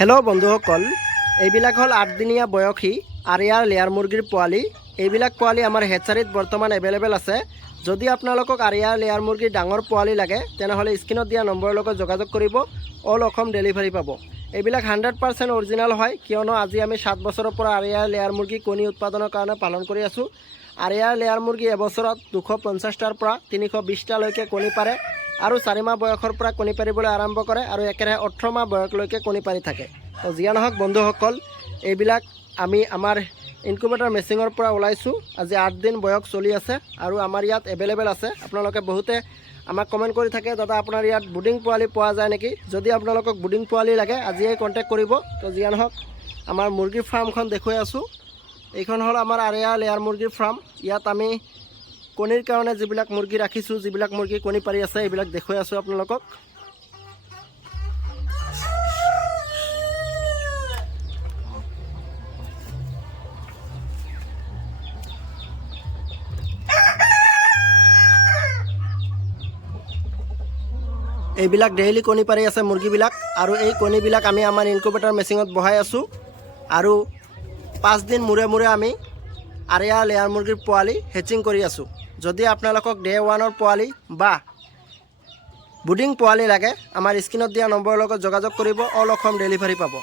Hello' বন্ধুসকল, এইবিলাক হ'ল 8 দিনীয়া বয়সী আৰিয়াৰ লেয়াৰ মুৰ্গীৰ পোৱালি। এইবিলাক পোৱালি আমাৰ হেচাৰীত বৰ্তমান এভেইলেবল আছে। যদি আপোনালোকক আৰিয়াৰ লেয়াৰ মুৰ্গীৰ ডাঙৰ পোৱালি লাগে তেনেহ'লে স্ক্ৰীনত দিয়া নম্বৰৰ লগত যোগাযোগ কৰিব। অল অসম ডেলিভাৰী পাব। এইবিলাক 100% অৰিজিনেল হয়, কিয়নো আজি আমি 7 বছৰৰ পৰা আৰিয়াৰ লেয়াৰ মুৰ্গী কণী উৎপাদনৰ কাৰণে পালন কৰি আছোঁ। আৰিয়াৰ লেয়াৰ মুৰ্গী এবছৰত 250টাৰ পৰা 320টালৈকে কণী পাৰে আৰু 4 মাহ বয়সৰ পৰা কণী পাৰিবলৈ আৰম্ভ কৰে আৰু একেৰাহে 18 মাহ বয়সলৈকে কণী পাৰি থাকে। তো যিয়ে নহওক বন্ধুসকল, এইবিলাক আমি আমাৰ ইনকুবেটৰ মেচিনৰ পৰা ওলাইছোঁ। আজি 8 দিন বয়স চলি আছে আৰু আমাৰ ইয়াত এভেইলেবল আছে। আপোনালোকে বহুতে আমাক কমেণ্ট কৰি থাকে, দাদা আপোনাৰ ইয়াত বুডিং পোৱালি পোৱা যায় নেকি? যদি আপোনালোকক বুডিং পোৱালি লাগে আজিয়ে কণ্টেক্ট কৰিব। তো যিয়ে নহওক আমাৰ মুৰ্গীৰ ফাৰ্মখন দেখুৱাই আছোঁ। এইখন হ'ল আমাৰ আৰিয়া লেয়াৰ মুৰ্গীৰ ফাৰ্ম। ইয়াত আমি কণীৰ কাৰণে যিবিলাক মুৰ্গী ৰাখিছোঁ, যিবিলাক মুৰ্গী কণী পাৰি আছে, এইবিলাক দেখুৱাই আছোঁ আপোনালোকক। এইবিলাক ডেইলি কণী পাৰি আছে মুৰ্গীবিলাক, আৰু এই কণীবিলাক আমি আমাৰ ইনকুবেটৰ মেচিনত বহাই আছোঁ। আৰু 5 দিন মূৰে মূৰে আমি আৰিয়া লেয়াৰ মুৰ্গীৰ পোৱালি হেচিং কৰি আছোঁ। যদি আপোনালোকক ডে 1ৰ পোৱালি বা বুডিং পোৱালি লাগে, আমাৰ স্ক্ৰীনত দিয়া নম্বৰৰ লগত যোগাযোগ কৰিব। অল অসম ডেলিভাৰী পাব।